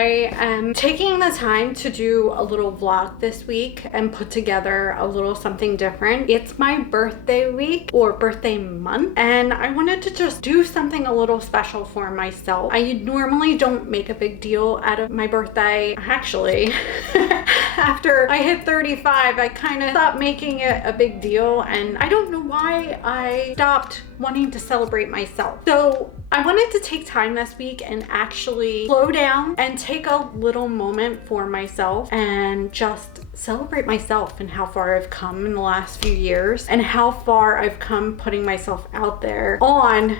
I am taking the time to do a little vlog this week and put together a little something different. It's my birthday week or birthday month, and I wanted to just do something a little special for myself. I normally don't make a big deal out of my birthday. Actually, after I hit 35, I kind of stopped making it a big deal, and I don't know why I stopped wanting to celebrate myself. So I wanted to take time this week and actually slow down and take a little moment for myself and just celebrate myself and how far I've come in the last few years and how far I've come putting myself out there on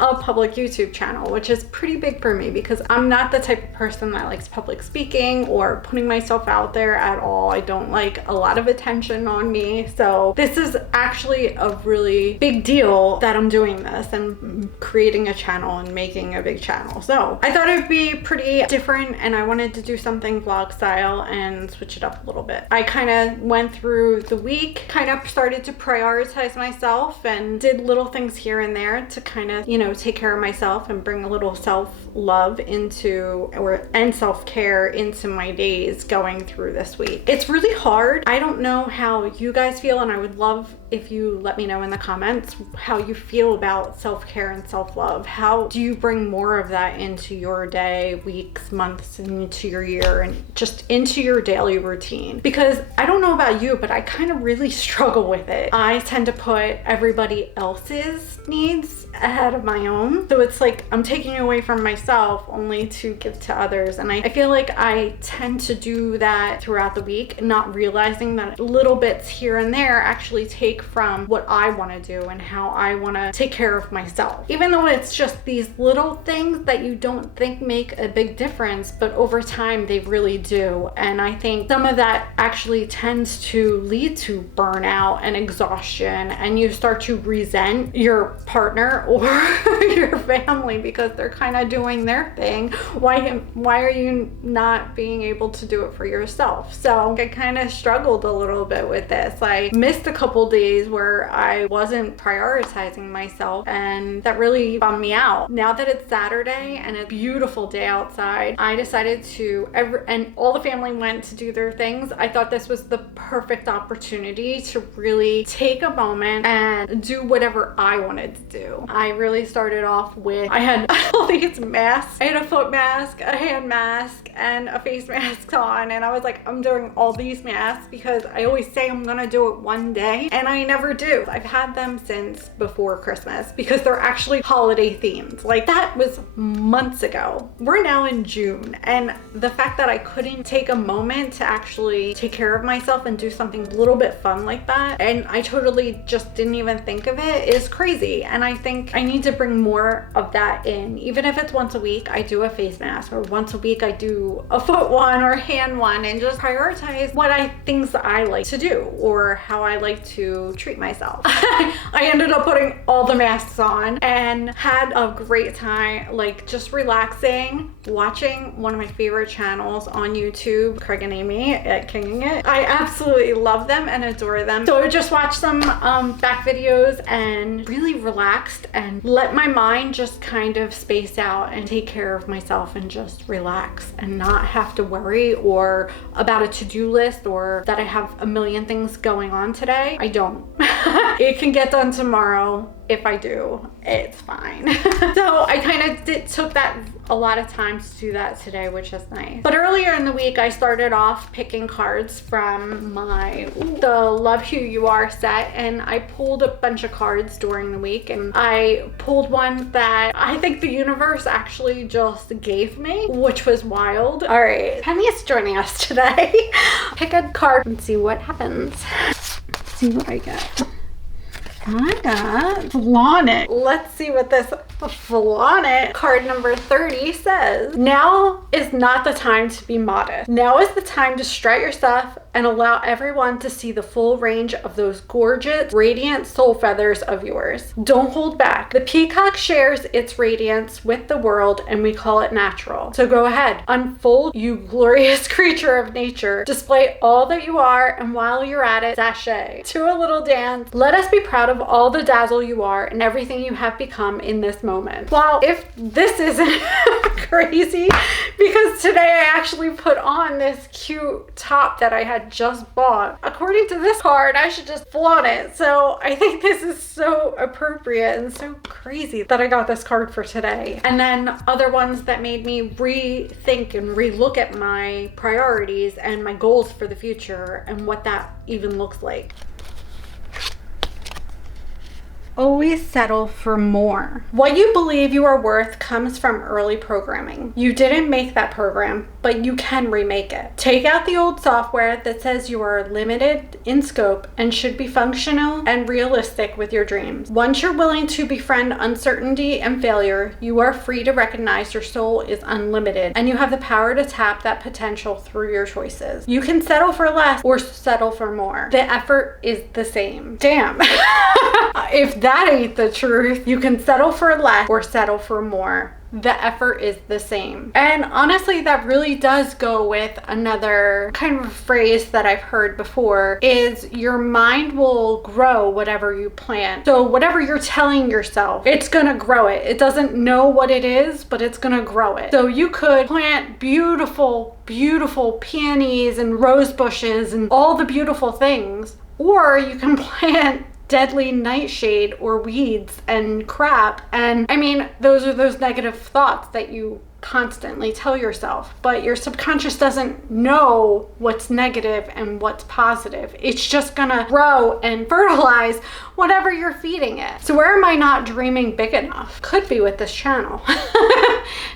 a public YouTube channel, which is pretty big for me because I'm not the type of person that likes public speaking or putting myself out there at all. I don't like a lot of attention on me. So this is actually a really big deal that I'm doing this and creating a channel and making a big channel. So I thought it'd be pretty different, and I wanted to do something vlog style and switch it up a little bit. I kind of went through the week, kind of started to prioritize myself and did little things here and there to kind of, take care of myself and bring a little self-love into and self-care into my days going through this week. It's really hard. I don't know how you guys feel, and I would love if you let me know in the comments how you feel about self-care and self-love. How do you bring more of that into your day, weeks, months, and into your year, and just into your daily routine? Because I don't know about you, but I kind of really struggle with it. I tend to put everybody else's needs ahead of my own. So it's like I'm taking away from myself only to give to others. And I feel like I tend to do that throughout the week, not realizing that little bits here and there actually take from what I want to do and how I want to take care of myself. Even though it's just these little things that you don't think make a big difference, but over time they really do. And I think some of that actually tends to lead to burnout and exhaustion, and you start to resent your partner or your family because they're kind of doing their thing. Why are you not being able to do it for yourself? So I kind of struggled a little bit with this. I missed a couple days where I wasn't prioritizing myself, and that really bummed me out. Now that it's Saturday and a beautiful day outside, I decided to, and all the family went to do their things. I thought this was the perfect opportunity to really take a moment and do whatever I wanted to do. I really started off with, I had all these masks. I had a foot mask, a hand mask, and a face mask on, and I was like, I'm doing all these masks because I always say I'm gonna do it one day, and I never do. I've had them since before Christmas because they're actually holiday themed. Like, that was months ago. We're now in June, and the fact that I couldn't take a moment to actually take care of myself and do something a little bit fun like that, and I totally just didn't even think of it, is crazy. And I think I need to bring more of that in. Even if it's once a week I do a face mask, or once a week I do a foot one or hand one, and just prioritize things that I like to do or how I like to treat myself. I ended up putting all the masks on and had a great time, like just relaxing, watching one of my favorite channels on YouTube, Craig and Amy at Kinging It. I absolutely love them and adore them. So I just watched some back videos and really relaxed and let my mind just kind of space out and take care of myself and just relax and not have to worry or about a to-do list or that I have a million things going on today. I don't. It can get done tomorrow. If I do, it's fine. So I kind of took that a lot of time to do that today, which is nice. But earlier in the week, I started off picking cards from the Love Who You Are set, and I pulled a bunch of cards during the week, and I pulled one that I think the universe actually just gave me, which was wild. All right, Penny is joining us today. Pick a card and see what happens. See what I get. I got Flaunt It. Let's see what this Flaunt It card number 30 says. Now is not the time to be modest. Now is the time to strut your stuff and allow everyone to see the full range of those gorgeous, radiant soul feathers of yours. Don't hold back. The peacock shares its radiance with the world, and we call it natural. So go ahead, unfold, you glorious creature of nature. Display all that you are, and while you're at it, sashay. To a little dance. Let us be proud of all the dazzle you are and everything you have become in this moment. Well, if this isn't crazy, because because today I actually put on this cute top that I had just bought. According to this card, I should just flaunt it. So I think this is so appropriate and so crazy that I got this card for today. And then other ones that made me rethink and relook at my priorities and my goals for the future and what that even looks like. Always settle for more. What you believe you are worth comes from early programming. You didn't make that program, but you can remake it. Take out the old software that says you are limited in scope and should be functional and realistic with your dreams. Once you're willing to befriend uncertainty and failure, you are free to recognize your soul is unlimited and you have the power to tap that potential through your choices. You can settle for less or settle for more. The effort is the same. Damn. If that ain't the truth, you can settle for less or settle for more. The effort is the same. And honestly, that really does go with another kind of phrase that I've heard before is your mind will grow whatever you plant. So whatever you're telling yourself, it's gonna grow it. It doesn't know what it is, but it's gonna grow it. So you could plant beautiful, beautiful peonies and rose bushes and all the beautiful things, or you can plant deadly nightshade or weeds and crap. And I mean, those are those negative thoughts that you constantly tell yourself, but your subconscious doesn't know what's negative and what's positive. It's just gonna grow and fertilize whatever you're feeding it. So where am I not dreaming big enough? Could be with this channel.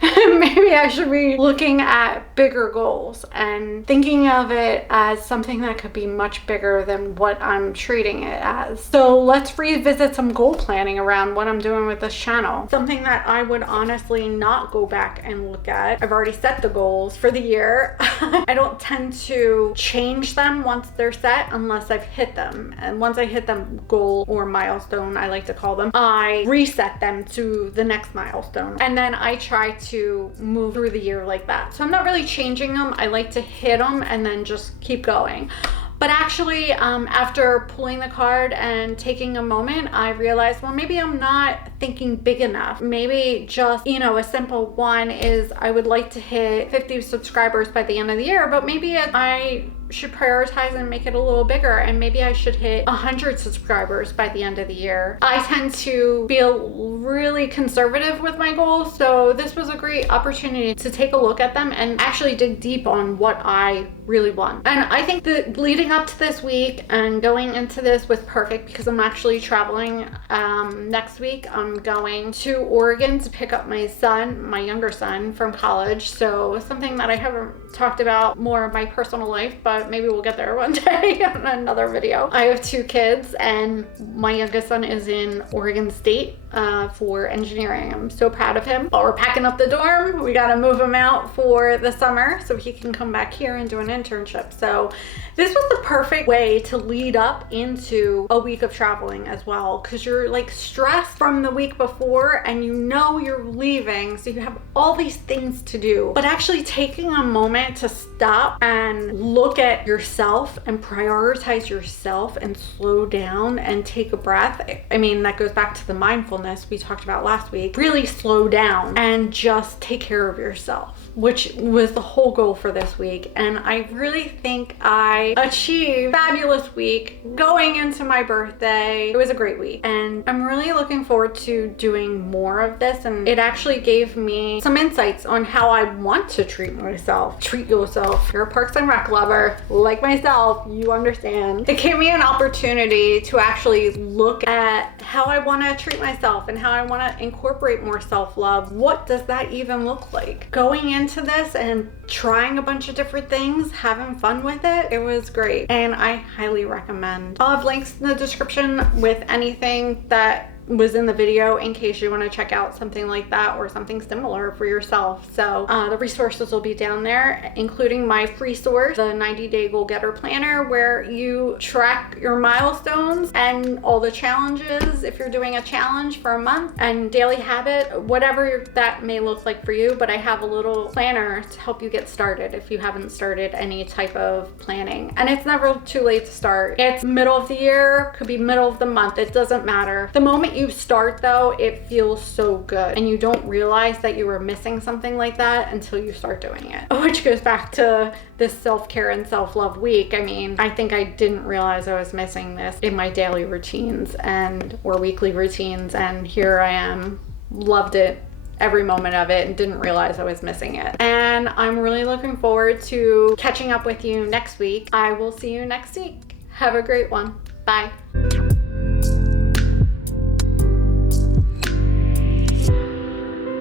Maybe I should be looking at bigger goals and thinking of it as something that could be much bigger than what I'm treating it as. So let's revisit some goal planning around what I'm doing with this channel. Something that I would honestly not go back and look at. I've already set the goals for the year. I don't tend to change them once they're set unless I've hit them. And once I hit them, goal or milestone, I like to call them, I reset them to the next milestone. And then I try to move through the year like that. So I'm not really changing them. I like to hit them and then just keep going. But actually, after pulling the card and taking a moment, I realized, well, maybe I'm not thinking big enough. Maybe just, you know, a simple one is I would like to hit 50 subscribers by the end of the year, but maybe I should prioritize and make it a little bigger, and maybe I should hit 100 subscribers by the end of the year. I tend to feel really conservative with my goals, so this was a great opportunity to take a look at them and actually dig deep on what I really want. And I think that leading up to this week and going into this was perfect because I'm actually traveling next week. I'm going to Oregon to pick up my son, my younger son, from college. So something that I haven't talked about more of my personal life, but maybe we'll get there one day on another video. I have 2 kids and my youngest son is in Oregon State for engineering. I'm so proud of him. But we're packing up the dorm. We got to move him out for the summer so he can come back here and do an internship. So this was the perfect way to lead up into a week of traveling as well, because you're like stressed from the week before and you know you're leaving, so you have all these things to do. But actually taking a moment to stop and look at yourself and prioritize yourself and slow down and take a breath. I mean, that goes back to the mindfulness we talked about last week. Really slow down and just take care of yourself, which was the whole goal for this week. And I really think I achieved a fabulous week going into my birthday. It was a great week and I'm really looking forward to doing more of this. And it actually gave me some insights on how I want to treat myself. Treat yourself. If you're a Parks and Rec lover like myself, you understand. It gave me an opportunity to actually look at how I want to treat myself and how I want to incorporate more self-love. What does that even look like? Going into this and trying a bunch of different things, having fun with it, it was great. And I highly recommend. I'll have links in the description with anything that was in the video in case you want to check out something like that or something similar for yourself. So the resources will be down there, including my free source, the 90-day goal getter planner, where you track your milestones and all the challenges if you're doing a challenge for a month, and daily habit, whatever that may look like for you. But I have a little planner to help you get started if you haven't started any type of planning. And it's never too late to start. It's middle of the year, could be middle of the month, it doesn't matter. The moment you start though, it feels so good. And you don't realize that you were missing something like that until you start doing it. Which goes back to this self-care and self-love week. I mean, I think I didn't realize I was missing this in my daily routines or weekly routines. And here I am, loved it, every moment of it, and didn't realize I was missing it. And I'm really looking forward to catching up with you next week. I will see you next week. Have a great one. Bye.